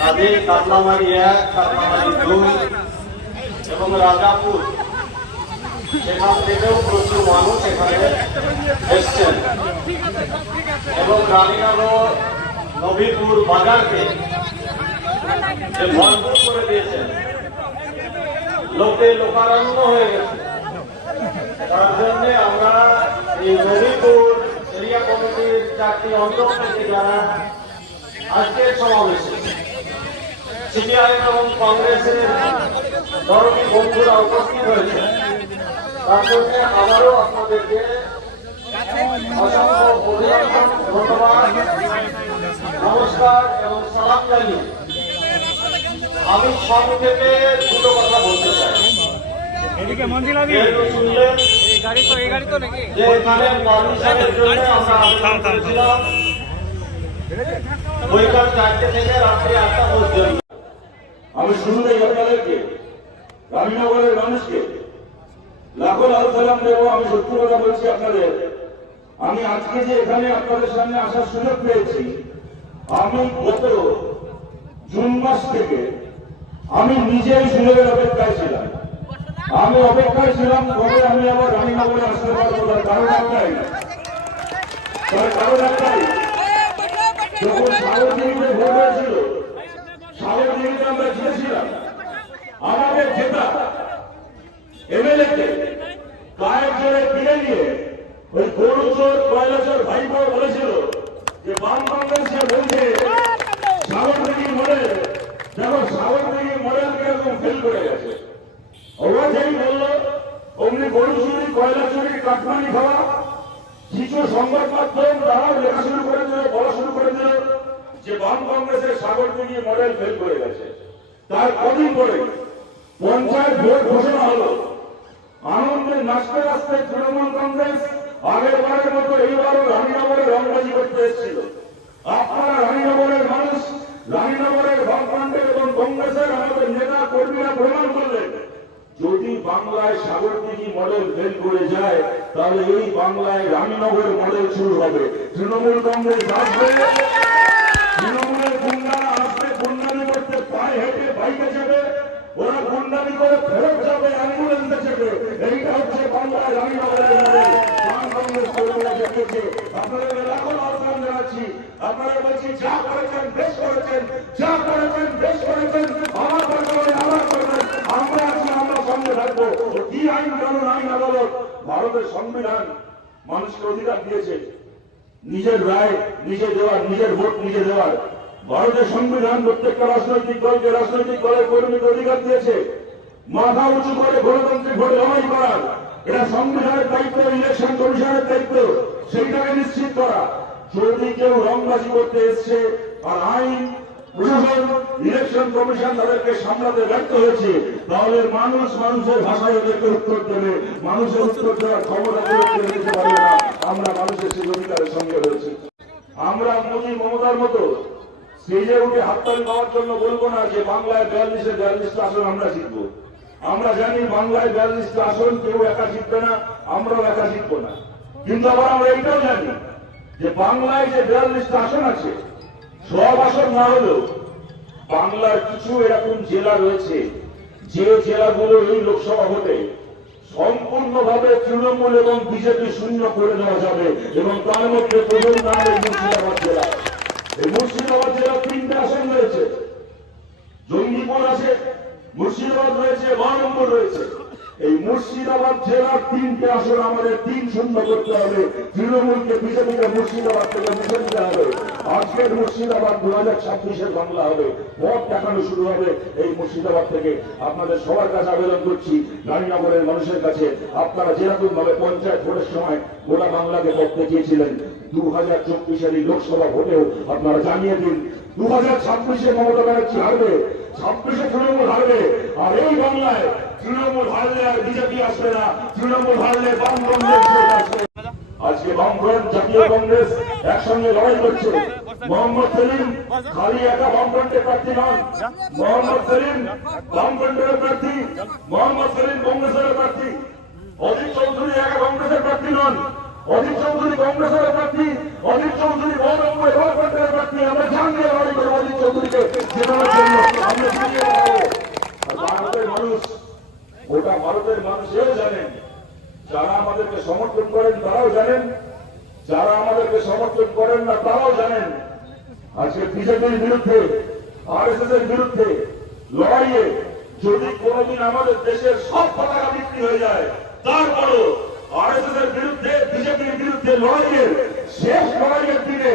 কাজে কাতলামারি এক কাতলামারি দুই এবং রাজাপুর। সেখান থেকেও প্রচুর মানুষ এখানে এসছেন। এবং রানীনগর, নবীপুর বাজারকে যে ভরপুর করে দিয়েছেন। লোকে লোকারণ্য হয়ে গেছে। তার জন্য আমরা এই নবীপুর এরিয়া কমিটির চারটি অঞ্চল থেকে যারা আজকের সমাবেশে সিপিআইএম এবং কংগ্রেসের ধরনী বন্ধুরা উপস্থিত হয়েছে। তার জন্য আবারও আপনাদেরকে অসংখ্য অভিনন্দন ধন্যবাদ নমস্কার এবং সালাম জানিয়ে আমি সংক্ষেপে দুটো কথা বলতে চাই। এদিকে মন্দির আবি। যেহেতু শুনলেন এই গাড়ি তো এই গাড়ি তো নাকি? যে এখানে মানুষের জন্য আমরা আবেদন করেছিলাম বৈকাল চারটে থেকে আমি শুরুতেই আপনাদেরকে, রানীনগরের মানুষকে লাখো লাল সালাম দেবো, আমি সত্যি কথা বলছি আপনাদের। আমি আজকে যে এখানে আপনাদের সামনে আসার সুযোগ পেয়েছি, আমি গত জুন মাস থেকে আমি নিজেই সুযোগের অপেক্ষায় ছিলাম। আমি অপেক্ষায় ছিলাম কবে আমি আবার রানীনগরে আসতে পারব, তার কারণ একটাই তার কারণ একটাই যখন সাগরদিঘিতে ভোট হয়েছিল সাগরদিঘিতে আমরা জিতেছিলাম। আমাদের জেতা এমএলএ কে গায়ের জোরে কিনে নিয়ে ওই গরু চোর কয়লা চোর ভাইপো বলেছিল যে বাম কংগ্রেসে বলছে সাগরদিঘি মডেল দেখো সাগরদিঘি মডেল কীরকম ফেল করে গেছে। ওরা যেই বলল, অমনি গরু চুরি কয়লা চুরি কাঠমানি খাওয়া কিছু সংবাদ মাধ্যম তারাও লেখা শুরু করে দিল বলা শুরু করে দিল, যে বাম কংগ্রেসের সাগর দিঘি মডেল ফেল করে গেছে। তার কদিন পরে পঞ্চায়েত ভোট ঘোষণা হলো। আনন্দে নাচতে নাচতে তৃণমূল কংগ্রেস আগের বারের মতো এইবারও রানীনগরে রংবাজি করতে এসেছিল। আপনারা রানীনগরের মানুষ, রানীনগরের বামফ্রন্টের এবং কংগ্রেসের আমাদের নেতা কর্মীরা প্রমাণ করলেন। যদি বাংলায় সাগরদিঘি মডেল ফেল করে যায়, তাহলে এই বাংলায় রানীনগর মডেল শুরু হবে। তৃণমূল কংগ্রেস আসবে। তৃণমূলের গুন্ডারা আসবে, গুন্ডামি করতে পায়ে হেঁটে বাইকে যাবে। ওরা গুন্ডামি করে ফেরত যাবে অ্যাম্বুলেন্সে যাবে। এইটা হচ্ছে বাংলায় রানীনগরের মডেল কংগ্রেস কর্মীরা আহ্বান জানাচ্ছি। আপনারা বলছি, যা করেছেন, বেশ করেছেন, যা করেছেন, বেশ করেছেন। আমার করবেন আমার করবেন আমরা আছি আমরা সঙ্গে থাকব ও কি আইন কানুন আইন আদালত ভারতের সংবিধান মানুষকে অধিকার দিয়েছে। নিজের রায় নিজে দেওয়ার, নিজের ভোট নিজে দেওয়ার। ভারতের সংবিধান প্রত্যেকটা রাজনৈতিক দলকে রাজনৈতিক দলের কর্মীকে অধিকার দিয়েছে। মাথা উঁচু করে গণতান্ত্রিক ভোট লড়াই করার এটা সংবিধানের দায়িত্ব ইলেকশন কমিশনের দায়িত্ব। সেইটাকে নিশ্চিত করা। যদি কেউ রংবাজি করতে এসছে আর আইন প্রশাসন ইলেকশন কমিশন তাদেরকে সামলাতে ব্যর্থ হয়েছে। তাহলে মানুষ মানুষের ভাষায় ওদেরকে উত্তর দেবে। মানুষের উত্তর দেওয়ার ক্ষমতা নিতে পারবে না। আমরা মানুষের সেই অধিকারের সঙ্গে রয়েছে। আমরা মোদী মমতার মতো স্টেজে উঠে হাততালি পাওয়ার জন্য বলব না যে বাংলায় বিয়াল্লিশে বিয়াল্লিশটা আসন আমরা জিতবো। আমরা জানি বাংলায় বিয়াল্লিশটা আসন কেউ একা জিতবে না, আমরাও একা জিতবো না। কিন্তু আবার আমরা এটাও জানি যে বাংলায় যে বিয়াল্লিশটা আসন আছে সব আসন না হলেও বাংলার কিছু এরকম জেলা রয়েছে, যে জেলাগুলো এই লোকসভা ভোটে সম্পূর্ণভাবে তৃণমূল এবং বিজেপি শূন্য করে দেওয়া যাবে এবং তার মধ্যে প্রথম নাম এই মুর্শিদাবাদ জেলা। এই মুর্শিদাবাদ জেলার তিনটে আসন রয়েছে। জঙ্গিপুর আছে, মুর্শিদাবাদ রয়েছে বহরমপুর রয়েছে। এই মুর্শিদাবাদ জেলার তিনটে আসন আমাদের তিন শূন্য করতে হবে। তৃণমূলকে বিজেপিকে মুর্শিদাবাদ থেকে মুছে দিতে হবে। আজকের মুর্শিদাবাদ দু হাজার ছাব্বিশের বাংলা হবে। পথ দেখানো শুরু হবে এই মুর্শিদাবাদ থেকে। আপনাদের সবার কাছে আবেদন করছি রানীনগরের মানুষের কাছে। আপনারা যেরকম ভাবে পঞ্চায়েত ভোটের সময় গোটা বাংলাকে পথ দেখিয়েছিলেন দু হাজার চব্বিশের এই লোকসভা ভোটেও আপনারা জানিয়ে দিন দু হাজার ছাব্বিশে মমতা ব্যানার্জি হারবে, ছাব্বিশে তৃণমূল হারবে, আর এই বাংলায় তৃণমূল হারলে আর বিজেপি আসবে না, তৃণমূল হারলে বাম কংগ্রেস আসবে। আজকে বামফ্রন্ট জাতীয় কংগ্রেস একসঙ্গে লড়াই করছে। মোহাম্মদ সেলিম খালি একা বামফ্রন্টের প্রার্থী নন। মোহাম্মদ সেলিম বামফ্রন্টের প্রার্থী, মোহাম্মদ সেলিম কংগ্রেসের প্রার্থী। অজিত চৌধুরী একা কংগ্রেসের প্রার্থী নন। অজিত চৌধুরী কংগ্রেসের প্রার্থী, অজিত চৌধুরী বহরমপুর ডেভেলপমেন্টের প্রার্থী। আমরা জানিয়ে লড়াই করব অজিত চৌধুরীকে জেতানোর জন্য আমরা জিতিয়ে মানুষ গোটা ভারতের মানুষ এও জানেন। যারা আমাদেরকে সমর্থন করেন, তারাও জানেন। যারা আমাদেরকে সমর্থন করেন না, তারাও জানেন। আজকে বিজেপির বিরুদ্ধে আর এস এর বিরুদ্ধে লড়াইয়ে যদি কোনোদিন আমাদের দেশের সব পতাকা বিক্রি হয়ে যায়, তারপরও আর এস এর বিরুদ্ধে, বিজেপির বিরুদ্ধে লড়াইয়ের শেষ লড়াইয়ের দিনে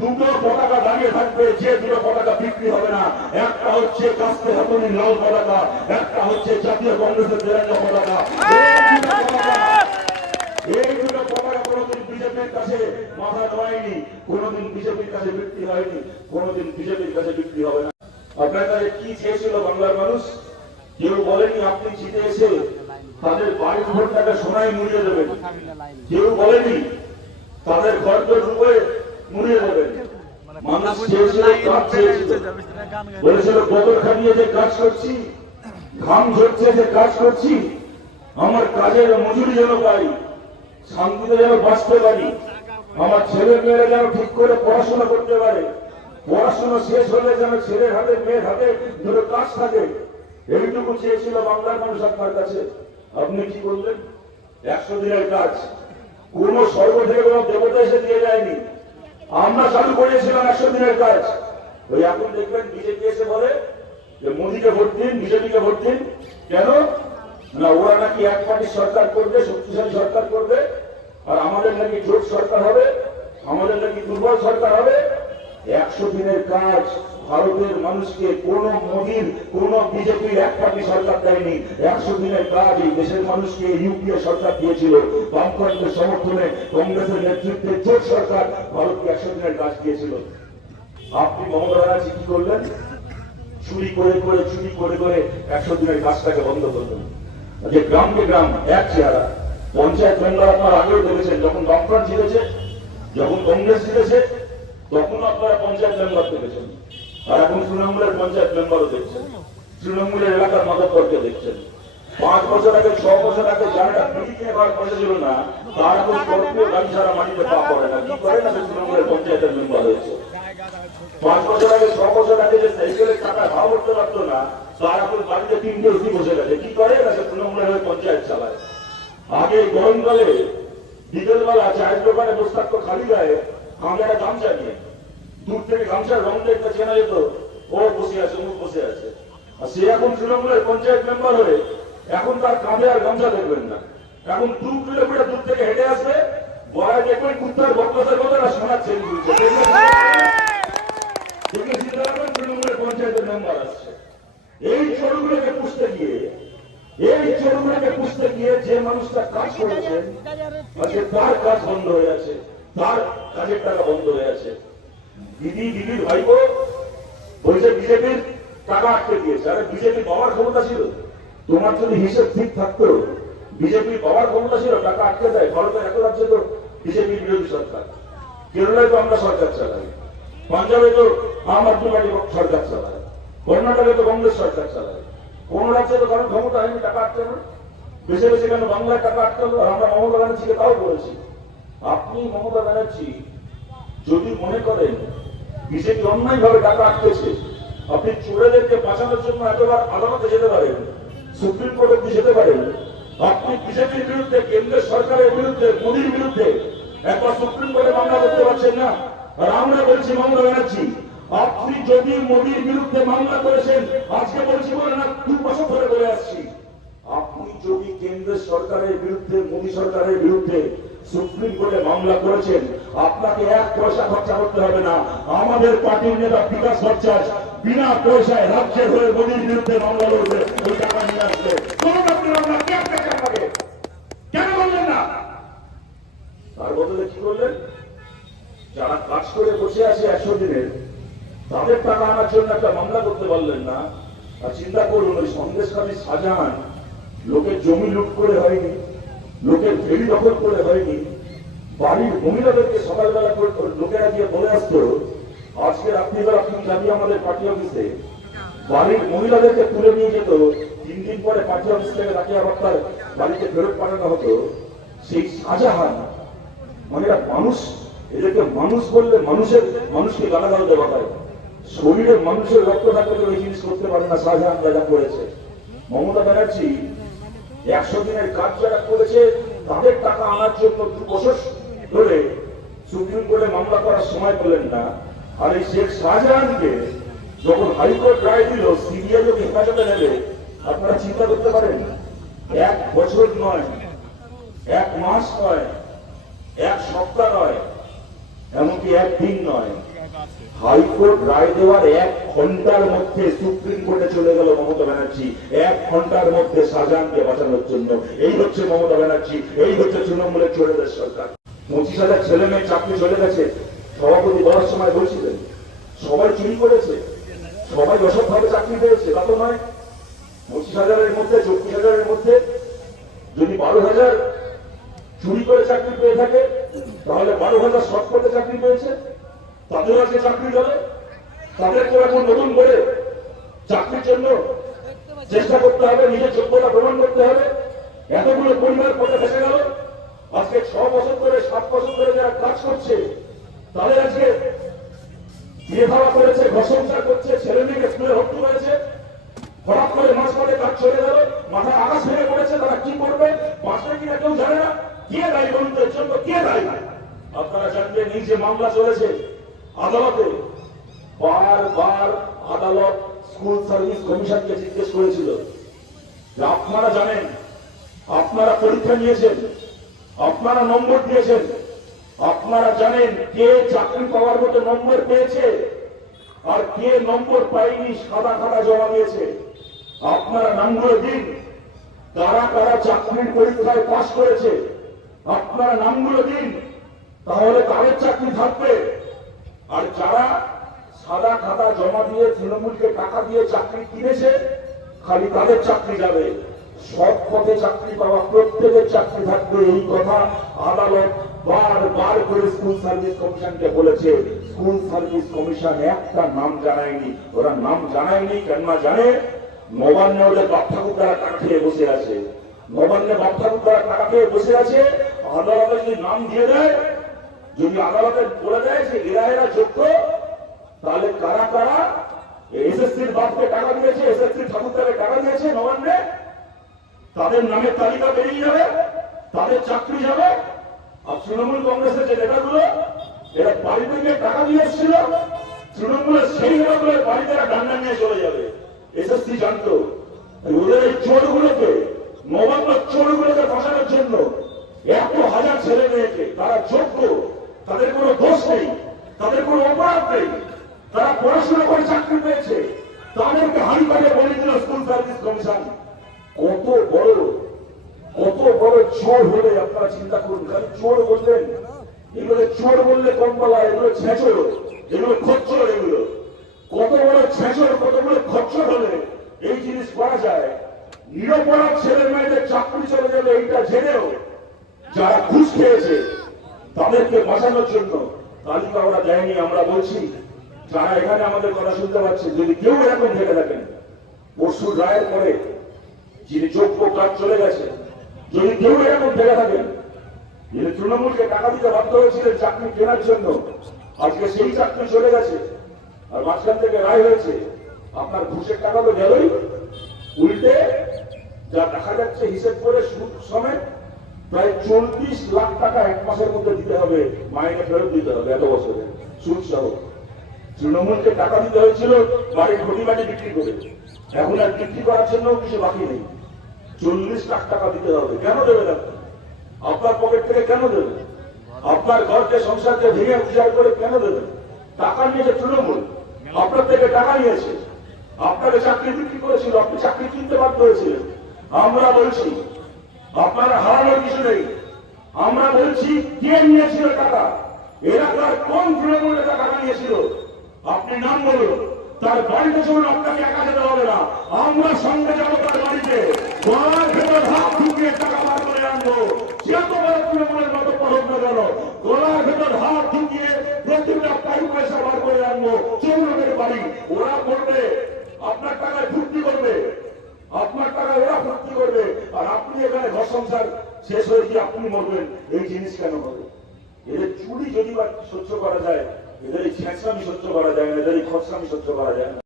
দুটো পতাকা দাঁড়িয়ে থাকবে, যে দুটো পতাকা বিক্রি হবে না। একটা হচ্ছে কাস্তে হাতুনি লাল পতাকা, একটা হচ্ছে জাতীয় কংগ্রেসের তেরঙ্গা পতাকা। এই দুটো পতাকা কোনোদিন বিজেপির কাছে মাথা নোয়ায়নি কোনোদিন বিজেপির কাছে বিক্রি হয়নি, কোনোদিন বিজেপির কাছে বিক্রি হবে না। আপনার কাছে কি চেয়েছিল বাংলার মানুষ? কেউ বলেনি আপনি জিতে এসে তাদের বাড়ির ভোটটাকে সোনায় মুড়িয়ে দেবেন। কেউ বলেনি তাদের ঘর রূপে মুড়িয়ে দেবেন মানুষ চেয়েছিল কাজ চেয়েছিল বলেছিল গোবর খাটিয়ে যে কাজ করছি ঘাম ঝরছে যে কাজ করছি আমার কাজের মজুরি যেন পাই শান্তিতে যেন বাঁচতে পারি আমার ছেলে মেয়েরা যেন ঠিক করে পড়াশোনা করতে পারে পড়াশোনা শেষ হলে যেন ছেলের হাতে মেয়ের হাতে দুটো কাজ থাকে। এইটুকু চেয়েছিল বাংলার মানুষ আপনার কাছে। আপনি কি করলেন একশো দিনের কাজ। কোন স্বর্গ থেকে কোনো দেবতা এসে দিয়ে যায়নি। আমরা চালু করিয়েছিলাম একশো দিনের কাজ। ওই এখন দেখবেন বিজেপি এসে বলে যে, মোদীকে ভোট দিন, বিজেপিকে ভোট দিন। কেন? না, ওরা নাকি এক পার্টির সরকার করবে, শক্তিশালী সরকার করবে, আর আমাদের নাকি জোট সরকার হবে, আমাদের নাকি দুর্বল সরকার হবে। একশো দিনের কাজ ভারতের মানুষকে কোন মোদীর কোন বিজেপির এক পার্টি সরকার দেয়নি। একশো দিনের কাজ এই দেশের মানুষকে ইউপিএ সরকার দিয়েছিল। বামফ্রন্টের সমর্থনে কংগ্রেসের নেতৃত্বে জোট সরকার ভারতকে একশো দিনের কাজ দিয়েছিল। আপনি মমতা ব্যানার্জি কি করলেন? চুরি করে করে, চুরি করে করে একশো দিনের কাজটাকে বন্ধ করলেন। যে গ্রামকে গ্রাম, এক চেহারা। পঞ্চায়েত মেম্বার আপনার আগেও দেখেছেন, যখন বামফ্রন্ট জিতেছে, যখন কংগ্রেস জিতেছে, তখন আপনারা পঞ্চায়েত মেম্বার দেখেছেন। আর এখন তৃণমূলের পঞ্চায়েত মেম্বারও দেখছেন। তৃণমূলের এলাকার মাদককে দেখছেন। পাঁচ বছর আগে, ছ বছর আগে যারা কিনে খাওয়ার পয়সা ছিল না, তার এখন স্কর্পিও গাড়ি মাটিতে পা পড়ে না। কি করে না তৃণমূলের পঞ্চায়েতের মেম্বার হয়েছে? পাঁচ বছর আগে, ছ বছর আগে যে সাইকেলের ভাও করতে পারতো না, তার এখন বাড়িতে তিনটে বসে গেছে কি করে না সে তৃণমূলের হয়ে পঞ্চায়েত চালায়? আগে গরমকালে বিকেলবেলা চায়ের দোকানে বসে থাকতো খালি গায়ে আমরা একটা গামছা নিয়ে। দূর থেকে গামছার রং দেখতে চেনা যেত। ও বসে আছে মুখ বসে আছে। আর সে এখন তৃণমূলের পঞ্চায়েত মেম্বার হয়ে এখন তার কাঁধে আর গামছা দেখবেন না। এখন দু কিলোমিটার দূর থেকে হেঁটে আসবে বড়াই দেখবেন কুত্তার বক্তব্যের কথা না করবেন তৃণমূলের পঞ্চায়েতের মেম্বার আসছে। এই চোরগুলোকে পুষতে গিয়ে, এই চোরগুলোকে পুষতে গিয়ে যে মানুষটা কাজ করেছেন তার কাজ বন্ধ হয়ে আছে, তার কাজের টাকা বন্ধ হয়ে আছে দিদি, দিদির ভাইপো বলছে বিজেপির টাকা আটকে দিয়েছে। আরে বিজেপি পাওয়ার ক্ষমতা ছিল। তোমার যদি হিসেব ঠিক থাকতো বিজেপি পাওয়ার ক্ষমতা ছিল, টাকা আটকে দেয়। ভারতের এত রাজ্যে তো বিজেপির বিরোধী সরকার। কেরলায় তো আমরা সরকার চালাই। পাঞ্জাবে তো আম আদমি পার্টি সরকার চালায়। কর্ণাটকে তো কংগ্রেস সরকার চালায়। কোন রাজ্যে তো কারণ ক্ষমতা হয়নি, টাকা আটকে না। বেশি বেশি কেন বাংলায় টাকা আটকালো আর আমরা মমতা ব্যানার্জিকে তাও বলেছি। আপনি মমতা ব্যানার্জি যদি মনে করেন বিজেপি অন্যায় ভাবে টাকা আটকেছে আপনি চোরেদেরকে বাঁচানোর জন্য এতবার আদালতে যেতে পারেন, সুপ্রিম কোর্ট অব্দি যেতে পারেন। আপনি বিজেপির বিরুদ্ধে কেন্দ্রের সরকারের বিরুদ্ধে, মোদীর বিরুদ্ধে একবার সুপ্রিম কোর্টে মামলা করতে পারছেন না? আর আমরা বলছি মমতা ব্যানার্জি, আপনি যদি মোদীর বিরুদ্ধে মামলা করেছেন, আজকে বলছি বলে না, দু বছর ধরে বলে আসছি। আপনি যদি কেন্দ্রের সরকারের বিরুদ্ধে, মোদী সরকারের বিরুদ্ধে সুপ্রিম কোর্টে মামলা করেছেন আপনাকে এক পয়সা খরচা করতে হবে না। আমাদের পার্টির নেতা বিকাশ ভট্টাচার্য বিনা পয়সায় রাজ্যের হয়ে মোদীর বিরুদ্ধে মামলা লড়বে, ওই টাকা নিয়ে আসবে। কোন কে কেন বললেন না? তার বদলে কি করলেন? যারা কাজ করে বসে আছে একশো দিনের, তাদের টাকা আনার জন্য একটা মামলা করতে পারলেন না। আর চিন্তা করুন, ওই সন্দেশখালী শাহজাহান, লোকের জমি লুট করে হয়নি, লোকের ভেড়ি দখল করে হয়নি বাড়ির মহিলাদেরকে সকালবেলা করে লোকেরা গিয়ে বলে আসতো, আজকে আপনি রাত্রিবেলা আপনি যাবি আমাদের পার্টি অফিসে বাড়ির মহিলাদেরকে তুলে নিয়ে যেত, তিন দিন পরে পার্টি অফিস থেকে তাকে আবার তার বাড়িতে ফেরত পাঠানো হতো। সেই শাহজাহান মানে মানুষ, এদেরকে মানুষ বললে মানুষের, মানুষকে গালাগাল দেওয়া হয়। শরীরে মানুষের রক্ত থাকলে তো এই জিনিস করতে পারে না, শাহজাহান রাজা করেছে। মমতা ব্যানার্জি, একশো দিনের কাজ যারা করেছে, তাদের টাকা আনার জন্য দু বছর ধরে সুপ্রিম কোর্টে মামলা করার সময় পেলেন না, আর এই শেখ শাহজাহানকে যখন হাইকোর্ট রায় দিল, সিবিআই যখন হেফাজতে নেবে, আপনারা চিন্তা করতে পারেন এক বছর নয়, এক মাস নয়, এক সপ্তাহ নয়, এমনকি একদিন নয়। হাইকোর্ট রায় দেওয়ার এক ঘণ্টার মধ্যে সুপ্রিম কোর্টে চলে গেল মমতা ব্যানার্জি। এক ঘণ্টার মধ্যে শাহজাহানকে বাঁচানোর জন্য। এই হচ্ছে মমতা ব্যানার্জি, এই হচ্ছে তৃণমূলের চোরেদের সরকার। পঁচিশ হাজার ছেলে মেয়ে চাকরি চলে গেছে, সভাপতি বলার সময় বলছিলেন, সবাই চুরি করেছে, সবাই অসৎভাবে চাকরি পেয়েছে, তা তো নয়। পঁচিশ হাজারের মধ্যে, চব্বিশ হাজারের মধ্যে যদি বারো হাজার চুরি করে চাকরি পেয়ে থাকে, তাহলে বারো হাজার শর্ট পথে চাকরি পেয়েছে। তাদের আজকে চাকরি যাবে তাদেরকে এখন নতুন করে চাকরির জন্য চেষ্টা করতে হবে, নিজের যোগ্যতা প্রমাণ করতে হবে। এতগুলো পরিবার পথে ফেসে গেল। আজকে ছ বছর ধরে, সাত বছর ধরে যারা কাজ করছে, তাদের আজকে বিয়ে খাওয়া করেছে সংসার করছে, ছেলে মেয়েকে স্কুলে ভর্তি হয়েছে হঠাৎ করে পরে কাজ চলে গেল, মাথায় আকাশ ভেঙে পড়েছে, তারা কি করবে, বাঁচবে কিনা কেউ জানে না। কে দায়ী গণিতের জন্য কে দায়ী? আপনারা জানবেন, এই যে মামলা চলেছে আদালতে, বারবার আদালত স্কুল সার্ভিস কমিশনকে জিজ্ঞেস করেছিল। আপনারা জানেন, আপনারা পরীক্ষা নিয়েছেন আপনারা নম্বর দিয়েছেন। আপনারা জানেন কে চাকরি পাওয়ার মতো নম্বর পেয়েছে আর কে নম্বর পায়নি সাদা খাতা জমা দিয়েছে। আপনারা নামগুলো দিন। কারা কারা চাকরির পরীক্ষায় পাশ করেছে, আপনারা নামগুলো দিন। তাহলে তাদের চাকরি থাকবে? আর যারা সাদা খাতা জমা দিয়ে তৃণমূলকে টাকা দিয়ে চাকরি কিনেছে, খালি তাদের চাকরি যাবে। সব পথে চাকরি পাওয়া, প্রত্যেকের চাকরি থাকবে এই কথা আদালত বার বার করে স্কুল সার্ভিস কমিশনকে বলেছে। স্কুল সার্ভিস কমিশন একটা নাম জানায়নি। ওরা নাম জানায়নি, কেন না জানে? নবান্নে ওদের বাপ ঠাকুর দ্বারা টাকা খেয়ে বসে আছে। নবান্নে বাপ ঠাকুর দ্বারা টাকা খেয়ে বসে আছে। আদালতে যদি নাম দিয়ে দেয়, যদি আদালতে বলে দেয় যে এরা এরা যোগ্য, তাহলে কারা কারা? এসএসসির বাপকে টাকা দিয়েছে, এসএসসির ঠাকুর দ্বারা টাকা দিয়েছে নবান্নে? তাদের নামের তালিকা বেরিয়ে যাবে, তাদের চাকরি যাবে। আর তৃণমূল কংগ্রেসের যে নেতাগুলো, এরা বাড়ি থেকে টাকা দিয়ে এসেছিল। তৃণমূলের সেই নেতাগুলোর বাড়িতে এরা ডান্ডা নিয়ে চলে যাবে। এসএসসি জানতো। ওদের এই চোরগুলোকে, নবান্ন চোরগুলোকে ফাঁসানোর জন্য এত হাজার ছেলে মেয়েকে তারা যোগ্য। তাদের কোনো দোষ নেই, তাদের কোনো অপরাধ নেই। তারা পড়াশোনা করে চাকরি পেয়েছে। তাদেরকে হাড়ি কাটে বলে দিল স্কুল সার্ভিস কমিশন কত বড় কত বড় চোর হলে আপনারা চিন্তা করুন, খালি চোর বললেন। এগুলো চোর বললে কম বলা, এগুলো ছেঁচর এগুলো খচ্চর এগুলো। কত বড় ছেঁচর কত বড় খচ্চর হলে এই জিনিস করা যায়। নিরপরাধ ছেলে মেয়েদের চাকরি চলে যাবে এইটা জেনেও যারা ঘুষ খেয়েছে, তাদেরকে বাঁচানোর জন্য তালিকা ওরা দেয়নি, আমরা বলছি, যারা এখানে আমাদের কথা শুনতে পাচ্ছে, যদি কেউ এরকম থেকে থাকেন পরশু রায়ের পরে যিনি যোগ্য কাজ চলে গেছে। যদি কেউ এরকম থেকে থাকেন যিনি তৃণমূলকে টাকা দিতে বাধ্য হয়েছিলেন চাকরি কেনার জন্য, আজকে সেই চাকরি চলে গেছে। আর মাঝখান থেকে রায় হয়েছে, আপনার ঘুষের টাকা তো গেলই। উল্টে যা দেখা যাচ্ছে হিসেব করে সুদ সমেত প্রায় চল্লিশ লাখ টাকা এক মাসের মধ্যে দিতে হবে, মাইনে ফেরত দিতে হবে এত বছরে, সুদ সহ। তৃণমূলকে টাকা দিতে হয়েছিল, বাড়ির ঘটি বাড়ি বিক্রি করে। এখন আর বিক্রি করার জন্য কিছু বাকি নেই। চল্লিশ লাখ টাকা দিতে হবে। কেন দেবেন আপনি আপনার পকেট থেকে কেন দেবেন আপনার ঘরকে, সংসারকে ভেঙে উজাড় করে কেন দেবেন টাকা নিয়েছে তৃণমূল। আপনার থেকে টাকা নিয়েছে। আপনাকে চাকরি বিক্রি করেছিল, আপনি চাকরি কিনতে বাধ্য হয়েছিলেন। আমরা বলছি, আপনারা হারানোর কিছু নেই। আমরা বলছি, কে নিয়েছিল টাকা? এলাকার কোন তৃণমূল নেতা টাকা নিয়েছিল? আপনি নাম বলুন। তার বাড়িতে চলুন, আপনাকে একা যেতে হবে না। আমরা সঙ্গে যাব তার বাড়িতে গলার ভেতর হাত ঢুকিয়ে টাকা বার করে আনব যত বড় তৃণমূলের মতো পড়ুক না কেন গলার ভেতর হাত ঢুকিয়ে প্রতিটা পাই পয়সা বার আনব বাড়ি, ওরা করবে আপনার টাকায় ফুর্তি করবে। আপনার টাকা ওরা ফুর্তি করবে। আর আপনি এখানে ঘর সংসার শেষ হয়ে গিয়ে আপনি মরবেন। এই জিনিস কেন হবে এদের চুরি যদি সহ্য করা যায়, এদের এই সহ্য করা যায় না, এদের এই খরচামি সহ্য করা যায় না।